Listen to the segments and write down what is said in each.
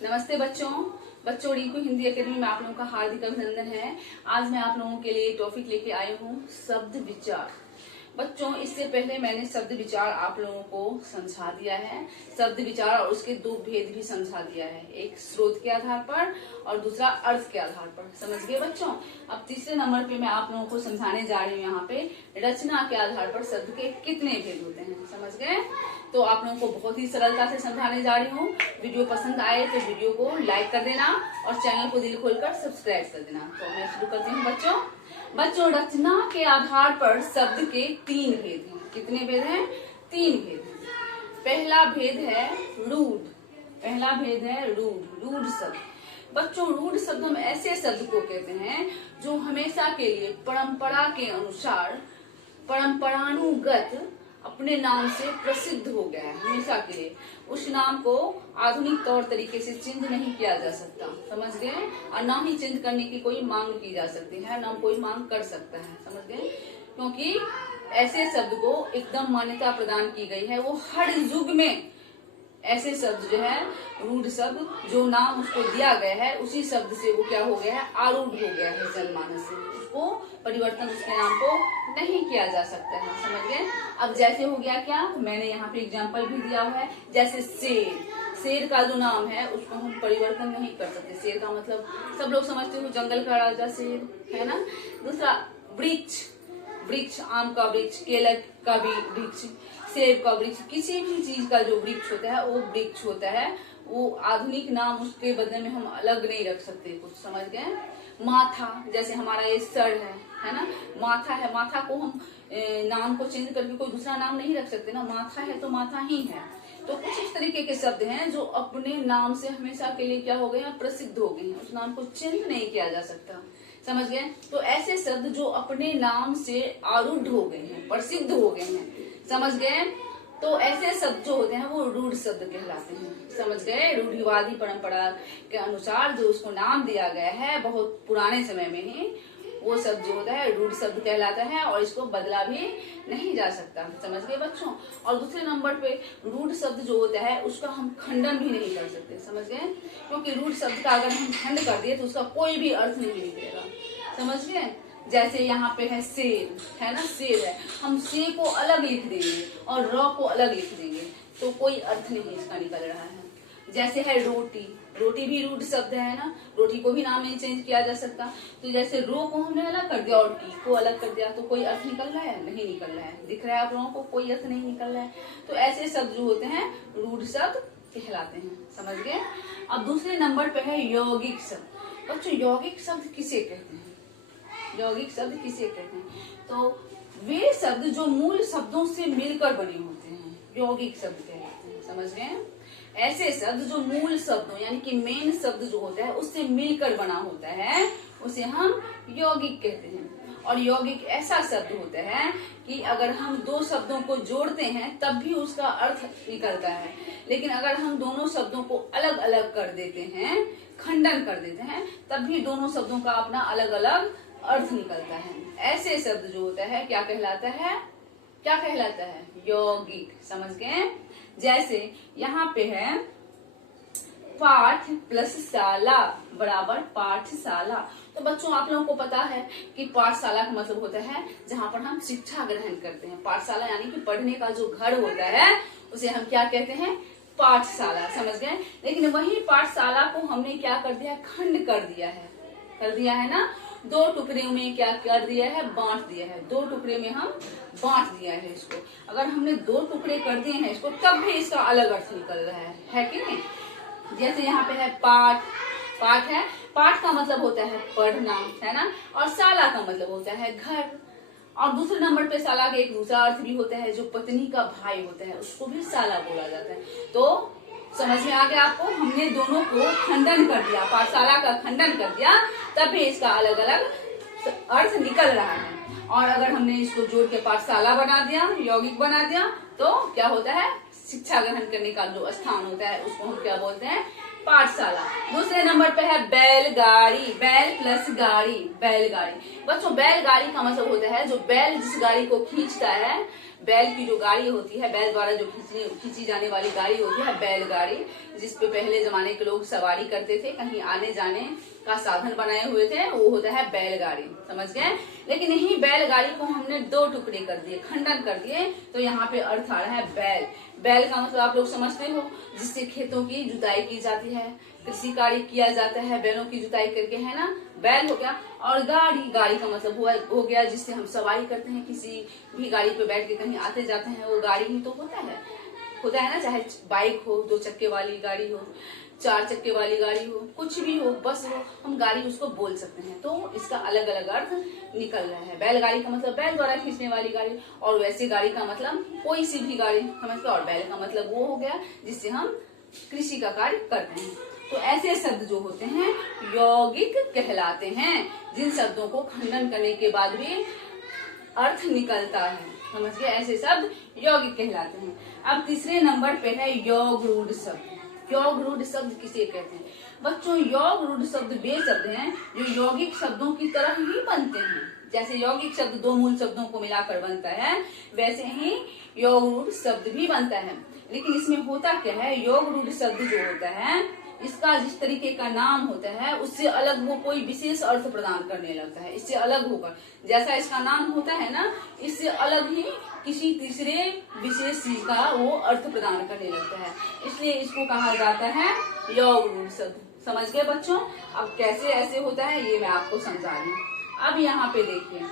नमस्ते बच्चों। बच्चों रिंकू हिंदी एकेडमी में आप लोगों का हार्दिक अभिनंदन है। आज मैं आप लोगों के लिए टॉपिक लेके आई हूँ शब्द विचार। बच्चों इससे पहले मैंने शब्द विचार आप लोगों को समझा दिया है। शब्द विचार और उसके दो भेद भी समझा दिया है, एक स्रोत के आधार पर और दूसरा अर्थ के आधार पर। समझ गए बच्चों। अब तीसरे नंबर पे मैं आप लोगों को समझाने जा रही हूँ यहाँ पे रचना के आधार पर शब्द के कितने भेद होते हैं। समझ गए। तो आप लोगों को बहुत ही सरलता से समझाने जा रही हूँ। वीडियो पसंद आए तो वीडियो को लाइक कर देना और चैनल को दिल खोलकर सब्सक्राइब कर देना। तो मैं शुरू करती हूँ बच्चों रचना के आधार पर शब्द के तीन भेद हैं। कितने भेद हैं? तीन भेद हैं। पहला भेद है रूढ़। पहला भेद है रूढ़ शब्द। बच्चों रूढ़ शब्द हम ऐसे शब्द को कहते हैं जो हमेशा के लिए परंपरा के अनुसार परंपरानुगत अपने नाम से प्रसिद्ध हो गया है। हमेशा के लिए उस नाम को आधुनिक तौर तरीके से चेंज नहीं किया जा सकता। समझ गए। और ना ही चेंज करने की कोई मांग की जा सकती है, ना कोई मांग कर सकता है। समझ गए। क्योंकि ऐसे शब्द को एकदम मान्यता प्रदान की गई है। वो हर युग में ऐसे शब्द जो है रूढ़ शब्द जो नाम उसको दिया गया है उसी शब्द से वो क्या हो गया है, आरूढ़ हो गया है जनमानस से। उसको परिवर्तन उसके नाम को नहीं किया जा सकता है। समझ गए। अब जैसे हो गया क्या, मैंने यहाँ पे एग्जांपल भी दिया हुआ है। जैसे शेर का जो नाम है उसको हम परिवर्तन नहीं कर सकते। शेर का मतलब सब लोग समझते हो जंगल का राजा शेर, है ना। दूसरा वृक्ष, आम का वृक्ष, केला का भी वृक्ष, सेब का वृक्ष, किसी भी चीज का जो वृक्ष होता है वो वृक्ष होता है। वो आधुनिक नाम उसके बदले में हम अलग नहीं रख सकते कुछ। समझ गए। माथा, जैसे हमारा ये सर है ना, माथा है। माथा को हम नाम को चेंज करके कोई दूसरा नाम नहीं रख सकते ना। माथा है तो माथा ही है। तो कुछ इस तरीके के शब्द हैं जो अपने नाम से हमेशा के लिए क्या हो गए हैं, प्रसिद्ध हो गए हैं। उस नाम को चेंज नहीं किया जा सकता। समझ गए। तो ऐसे शब्द जो अपने नाम से आरूढ़ हो गए हैं, प्रसिद्ध हो गए हैं। समझ गए। तो ऐसे शब्द जो होते हैं वो रूढ़ शब्द कहलाते हैं। समझ गए। रूढ़िवादी परंपरा के अनुसार जो उसको नाम दिया गया है बहुत पुराने समय में ही, वो शब्द जो होता है रूढ़ शब्द कहलाता है और इसको बदला भी नहीं जा सकता। समझ गए बच्चों। और दूसरे नंबर पे रूढ़ शब्द जो होता है उसका हम खंडन भी नहीं कर सकते। समझ गए। क्योंकि रूढ़ शब्द का अगर हम खंड कर दिए तो उसका कोई भी अर्थ नहीं निकलेगा। समझ गए। जैसे यहाँ पे है शेर, है ना, शेर है। हम से को अलग लिख देंगे और र को अलग लिख देंगे तो कोई अर्थ नहीं इसका निकल रहा है। जैसे है रोटी भी रूढ़ शब्द है ना। रोटी को भी नाम नहीं चेंज किया जा सकता। तो जैसे रो को हमने अलग कर दिया और टी को अलग कर दिया तो कोई अर्थ निकल रहा है? नहीं निकल रहा है। दिख रहा है आप लोगों को? कोई अर्थ नहीं निकल रहा है। तो ऐसे शब्द जो होते हैं रूढ़ शब्द कहलाते हैं। समझ गए। अब दूसरे नंबर पे है यौगिक शब्द। बच्चों यौगिक शब्द किसे कहते हैं? यौगिक शब्द किसे कहते हैं? तो वे शब्द जो मूल शब्दों से मिलकर बने होते हैं यौगिक शब्द कहलाते हैं। समझ गए। ऐसे शब्द जो मूल शब्दों यानी कि मेन शब्द जो होता है उससे मिलकर बना होता है उसे हम यौगिक कहते हैं। और यौगिक ऐसा शब्द होता है कि अगर हम दो शब्दों को जोड़ते हैं तब भी उसका अर्थ निकलता है, लेकिन अगर हम दोनों शब्दों को अलग अलग कर देते हैं, खंडन कर देते हैं, तब भी दोनों शब्दों का अपना अलग अलग अर्थ निकलता है। ऐसे शब्द जो होता है क्या कहलाता है? क्या कहलाता है? यौगिक। समझ गए। जैसे यहाँ पे है पाठ प्लस शाला बराबर पाठशाला। तो बच्चों आप लोगों को पता है कि पाठशाला का मतलब होता है जहाँ पर हम शिक्षा ग्रहण करते हैं। पाठशाला यानी कि पढ़ने का जो घर होता है उसे हम क्या कहते हैं? पाठशाला। समझ गए। लेकिन वही पाठशाला को हमने क्या कर दिया? खंड कर दिया है ना। दो टुकड़े में क्या कर दिया है? बांट दिया है। दो टुकड़े में हम बांट दिया है इसको। अगर हमने दो टुकड़े कर दिए हैं इसको तब भी इसका अलग अर्थ निकल रहा है कि नहीं। जैसे यहाँ पे है पाठ है। पाठ का मतलब होता है पढ़ना, है ना। और शाला का मतलब होता है घर। और दूसरे नंबर पे शाला का एक दूसरा अर्थ भी होता है, जो पत्नी का भाई होता है उसको भी शाला बोला जाता है। तो समझ में आ गया आपको। हमने दोनों को खंडन कर दिया, पाठशाला का खंडन कर दिया, तब भी इसका अलग अलग अर्थ निकल रहा है। और अगर हमने इसको जोड़ के पाठशाला बना दिया, यौगिक बना दिया, तो क्या होता है? शिक्षा ग्रहण करने का जो स्थान होता है उसको हम क्या बोलते हैं? पाठशाला। दूसरे नंबर पे है बैलगाड़ी। बैल प्लस गाड़ी, बैलगाड़ी। बच्चों बैलगाड़ी का मतलब होता है जो बैल जिस गाड़ी को खींचता है बैल की जो गाड़ी होती है, बैल द्वारा जो खींची जाने वाली गाड़ी होती है बैलगाड़ी, जिसपे पहले जमाने के लोग सवारी करते थे, कहीं आने जाने का साधन बनाए हुए थे, वो होता है बैलगाड़ी। समझ गए? लेकिन यही बैलगाड़ी को हमने दो टुकड़े कर दिए, खंडन कर दिए, तो यहाँ पे अर्थ आ रहा है बैल। बैल का मतलब आप लोग समझते हो, जिससे खेतों की जुताई की जाती है, कृषि कार्य किया जाता है, बैलों की जुताई करके, है ना, बैल हो गया। और गाड़ी, गाड़ी का मतलब हो गया जिससे हम सवारी करते हैं, किसी भी गाड़ी पे बैठ के कहीं आते जाते हैं, वो गाड़ी ही तो होता है ना, चाहे बाइक हो, 2 चक्के वाली गाड़ी हो, 4 चक्के वाली गाड़ी हो, कुछ भी हो, बस हो, हम गाड़ी उसको बोल सकते हैं। तो इसका अलग अलग अर्थ निकल रहा है। बैलगाड़ी का मतलब बैल द्वारा खींचने वाली गाड़ी, और वैसे गाड़ी का मतलब कोई सी भी गाड़ी, समझते हो। और बैल का मतलब वो हो गया जिससे हम कृषि का कार्य करते हैं। तो ऐसे शब्द जो होते हैं यौगिक कहलाते हैं, जिन शब्दों को खंडन करने के बाद भी अर्थ निकलता है। समझ गए? ऐसे शब्द यौगिक कहलाते हैं। अब तीसरे नंबर पे है योग रूढ़ शब्द। योग रूढ़ शब्द किसे कहते हैं? बच्चों, योग रूढ़ शब्द वे शब्द हैं जो यौगिक शब्दों की तरह ही बनते हैं। जैसे यौगिक शब्द 2 मूल शब्दों को मिलाकर बनता है, वैसे ही योग रूढ़ शब्द भी बनता है। लेकिन इसमें होता क्या है, योग रूढ़ शब्द जो होता है, इसका जिस तरीके का नाम होता है उससे अलग वो कोई विशेष अर्थ प्रदान करने लगता है। इससे अलग होकर, जैसा इसका नाम होता है ना, इससे अलग ही किसी तीसरे विशेष चीज का वो अर्थ प्रदान करने लगता है, इसलिए इसको कहा जाता है योग रूढ़ शब्द। समझ गए बच्चों? अब कैसे ऐसे होता है ये मैं आपको समझा रही हूँ। अब यहाँ पे देखिए,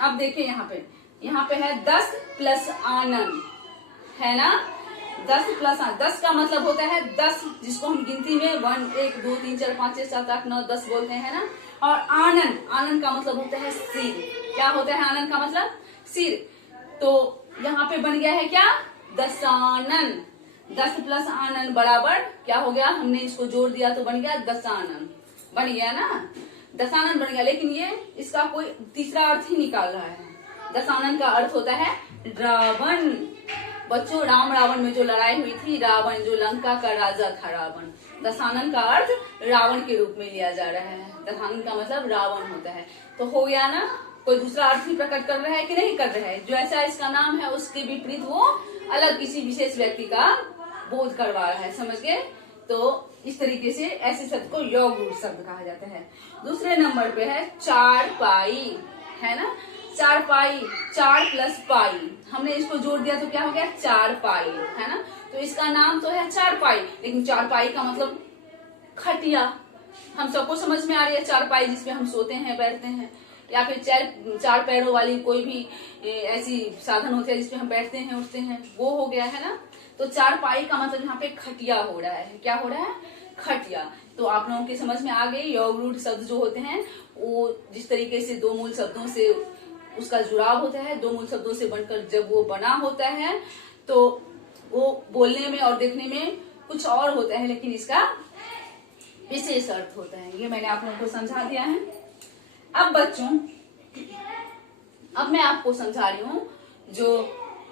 अब देखिए यहाँ पे है 10 प्लस आनंद, है ना। 10 प्लस 10 का मतलब होता है 10, जिसको हम गिनती में 1 1 2 3 4 5 6 7 8 9 10 बोलते हैं ना। और आनंद, आनंद का मतलब होता है सिर। क्या होता है आनंद का मतलब? सिर। तो यहाँ पे बन गया है क्या? दशानन। 10 प्लस आनंद बराबर क्या हो गया? हमने इसको जोड़ दिया तो बन गया दशानन, बन गया ना, दशानन बन गया। लेकिन ये इसका कोई तीसरा अर्थ ही निकाल रहा है। दशानन का अर्थ होता है रावण। बच्चों, राम रावण में जो लड़ाई हुई थी, रावण जो लंका का राजा था रावण, दशानन का अर्थ रावण के रूप में लिया जा रहा है। दशानन का मतलब रावण होता है। तो हो गया ना, कोई दूसरा अर्थ ही प्रकट कर रहा है कि नहीं कर रहा है? जो ऐसा इसका नाम है उसके विपरीत वो अलग किसी विशेष व्यक्ति का बोध करवा रहा है। समझ गए? तो इस तरीके से ऐसे शब्द को योग रूढ़ शब्द कहा जाता है। दूसरे नंबर पे है चारपाई, है ना। चारपाई, 4 प्लस पाई, हमने इसको जोड़ दिया तो क्या हो गया? चारपाई, है ना। तो इसका नाम तो है चारपाई, लेकिन चारपाई का मतलब खटिया। हम सबको समझ में आ रही है चारपाई, जिसपे हम सोते हैं, बैठते हैं, या फिर 4 पैरों वाली कोई भी ऐसी साधन होती है जिसपे हम बैठते हैं, उठते हैं, वो हो गया, है ना। तो चारपाई का मतलब यहाँ पे खटिया हो रहा है। क्या हो रहा है? खटिया। तो आप लोगों के समझ में आ गई, योग रूढ़ शब्द जो होते हैं वो जिस तरीके से 2 मूल शब्दों से उसका जुड़ाव होता है, 2 मूल शब्दों से बनकर जब वो बना होता है तो वो बोलने में और देखने में कुछ और होता है, लेकिन इसका विशेष अर्थ होता है। ये मैंने आप लोगों को समझा दिया है। अब बच्चों, अब मैं आपको समझा रही हूँ जो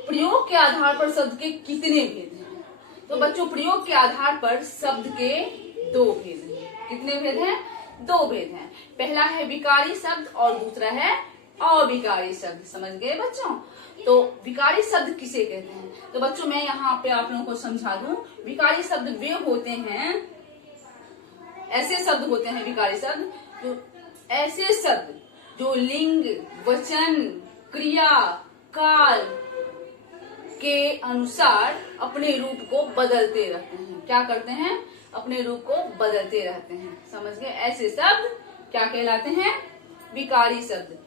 प्रयोग के आधार पर शब्द के कितने भेद हैं। तो बच्चों, प्रयोग के आधार पर शब्द के 2 भेद हैं। कितने भेद हैं? 2 भेद हैं। पहला है विकारी शब्द और दूसरा है अविकारी शब्द। समझ गए बच्चों? तो विकारी शब्द किसे कहते हैं? तो बच्चों, मैं यहाँ पे आप लोगों को समझा दूं। विकारी शब्द वे होते हैं, ऐसे शब्द होते हैं विकारी शब्द, जो ऐसे शब्द जो लिंग, वचन, क्रिया, काल के अनुसार अपने रूप को बदलते रहते हैं। क्या करते हैं? अपने रूप को बदलते रहते हैं। समझ गए? ऐसे शब्द क्या कहलाते हैं? विकारी शब्द।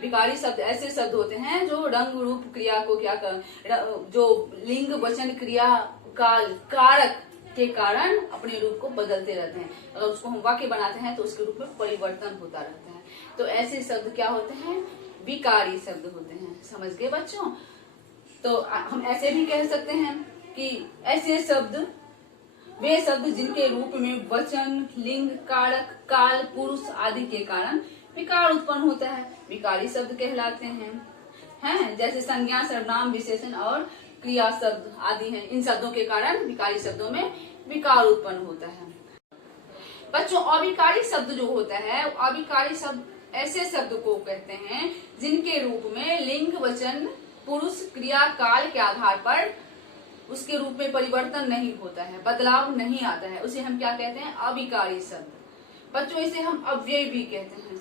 विकारी शब्द ऐसे शब्द होते हैं जो रंग, रूप, क्रिया को जो लिंग, वचन, क्रिया, काल, कारक के कारण अपने रूप को बदलते रहते हैं। अगर उसको हम वाक्य बनाते हैं तो उसके रूप में परिवर्तन होता रहता है। तो ऐसे शब्द क्या होते हैं? विकारी शब्द होते हैं। समझ गए बच्चों? तो हम ऐसे भी कह सकते हैं कि ऐसे शब्द वे शब्द जिनके रूप में वचन, लिंग, कारक, काल, पुरुष आदि के कारण विकार उत्पन्न होता है, विकारी शब्द कहलाते हैं। जैसे संज्ञा, सर्वनाम, विशेषण और क्रिया शब्द आदि हैं। इन शब्दों के कारण विकारी शब्दों में विकार उत्पन्न होता है। बच्चों, अविकारी शब्द जो होता है, अविकारी शब्द ऐसे शब्द को कहते हैं जिनके रूप में लिंग वचन पुरुष क्रिया काल के आधार पर उसके रूप में परिवर्तन नहीं होता है, बदलाव नहीं आता है, उसे हम क्या कहते हैं? अविकारी शब्द। बच्चों इसे हम अव्यय भी कहते हैं।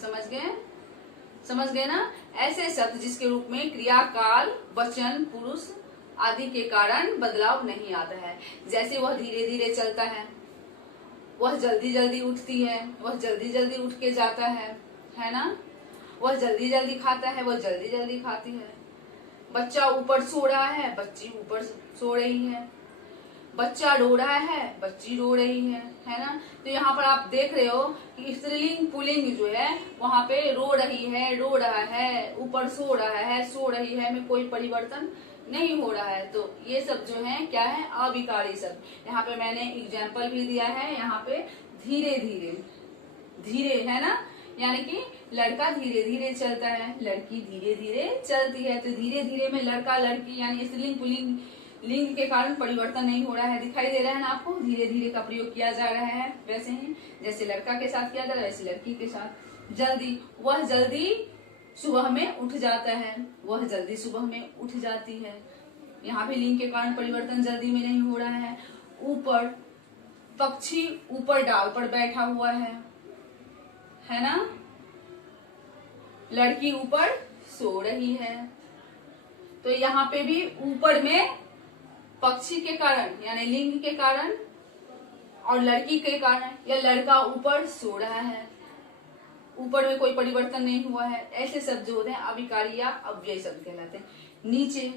समझ गए ना? ऐसे शब्द जिसके रूप में क्रिया काल वचन पुरुष आदि के कारण बदलाव नहीं आता है। जैसे वह धीरे धीरे चलता है, वह जल्दी जल्दी उठती है, वह जल्दी जल्दी उठ के जाता है ना? वह जल्दी जल्दी खाता है, वह जल्दी जल्दी खाती है। बच्चा ऊपर सो रहा है, बच्ची ऊपर सो रही है। बच्चा रो रहा है, बच्ची रो रही है ना? तो यहाँ पर आप देख रहे हो कि स्त्रीलिंग पुल्लिंग जो है वहाँ पे रो रही है, रो रहा है, ऊपर सो रहा है, सो रही है में कोई परिवर्तन नहीं हो रहा है। तो ये सब जो है क्या है? अविकारी शब्द। यहाँ पे मैंने एग्जाम्पल भी दिया है। यहाँ पे धीरे धीरे, धीरे है ना, यानी कि लड़का धीरे धीरे चलता है, लड़की धीरे धीरे चलती है। तो धीरे धीरे में लड़का लड़की यानी स्त्रीलिंग पुल्लिंग लिंग के कारण परिवर्तन नहीं हो रहा है। दिखाई दे रहा है ना आपको? धीरे धीरे का प्रयोग किया जा रहा है। वैसे ही जैसे लड़का के साथ किया जा रहा है वैसे लड़की के साथ। जल्दी, वह जल्दी सुबह में उठ जाता है, वह जल्दी सुबह में उठ जाती है। यहाँ भी लिंग के कारण परिवर्तन जल्दी में नहीं हो रहा है। ऊपर, पक्षी ऊपर डाल पर बैठा हुआ है ना? लड़की ऊपर सो रही है। तो यहाँ पे भी ऊपर में पक्षी के कारण यानी लिंग के कारण और लड़की के कारण, या लड़का ऊपर सो रहा है, ऊपर में कोई परिवर्तन नहीं हुआ है। ऐसे शब्द जो होते हैं अविकारी या अव्यय शब्द कहलाते हैं। नीचे,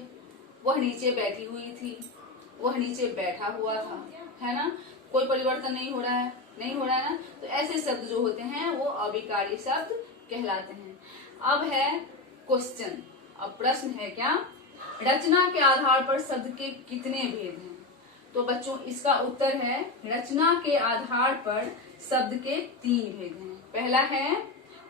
वह नीचे बैठी हुई थी, वह नीचे बैठा हुआ था, है ना? कोई परिवर्तन नहीं हो रहा है, ना? तो ऐसे शब्द जो होते हैं वो अविकारी शब्द कहलाते हैं। अब है क्वेश्चन। अब प्रश्न है क्या? रचना के आधार पर शब्द के कितने भेद हैं? तो बच्चों इसका उत्तर है रचना के आधार पर शब्द के 3 भेद हैं। पहला है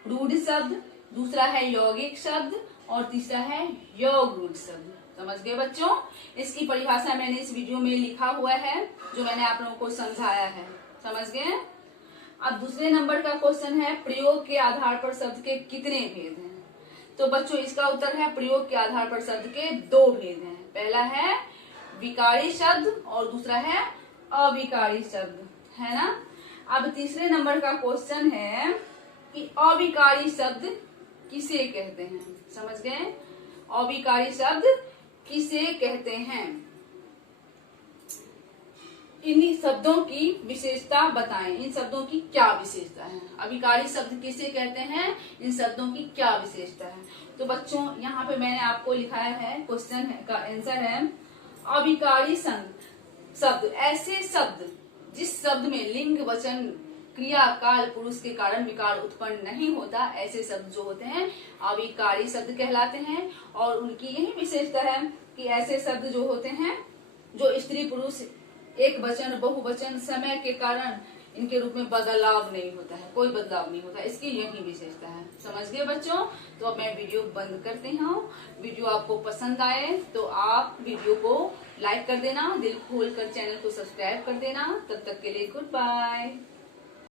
रूढ़ शब्द, दूसरा है यौगिक शब्द और तीसरा है योग रूढ़ शब्द। समझ गए बच्चों? इसकी परिभाषा मैंने इस वीडियो में लिखा हुआ है जो मैंने आप लोगों को समझाया है। समझ गए? अब दूसरे नंबर का क्वेश्चन है प्रयोग के आधार पर शब्द के कितने भेद हैं? तो बच्चों इसका उत्तर है प्रयोग के आधार पर शब्द के 2 भेद हैं। पहला है विकारी शब्द और दूसरा है अविकारी शब्द, है ना? अब तीसरे नंबर का क्वेश्चन है कि अविकारी शब्द किसे कहते हैं? समझ गए? अविकारी शब्द किसे कहते हैं? इन शब्दों की विशेषता बताएं। इन शब्दों की क्या विशेषता है? अविकारी शब्द किसे कहते हैं? इन शब्दों की क्या विशेषता है? तो बच्चों यहाँ पे मैंने आपको लिखाया है, क्वेश्चन का आंसर है अविकारी शब्द ऐसे शब्द जिस शब्द में लिंग वचन क्रिया काल पुरुष के कारण विकार उत्पन्न नहीं होता, ऐसे शब्द जो होते हैं अविकारी शब्द कहलाते हैं। और उनकी यही विशेषता है कि ऐसे शब्द जो होते हैं जो स्त्री पुरुष एक वचन बहुवचन समय के कारण इनके रूप में बदलाव नहीं होता है, कोई बदलाव नहीं होता, इसकी यही विशेषता है। समझ गए बच्चों? तो अब मैं वीडियो बंद करती हूँ। वीडियो आपको पसंद आए तो आप वीडियो को लाइक कर देना, दिल खोल कर चैनल को सब्सक्राइब कर देना। तब तक के लिए गुड बाय।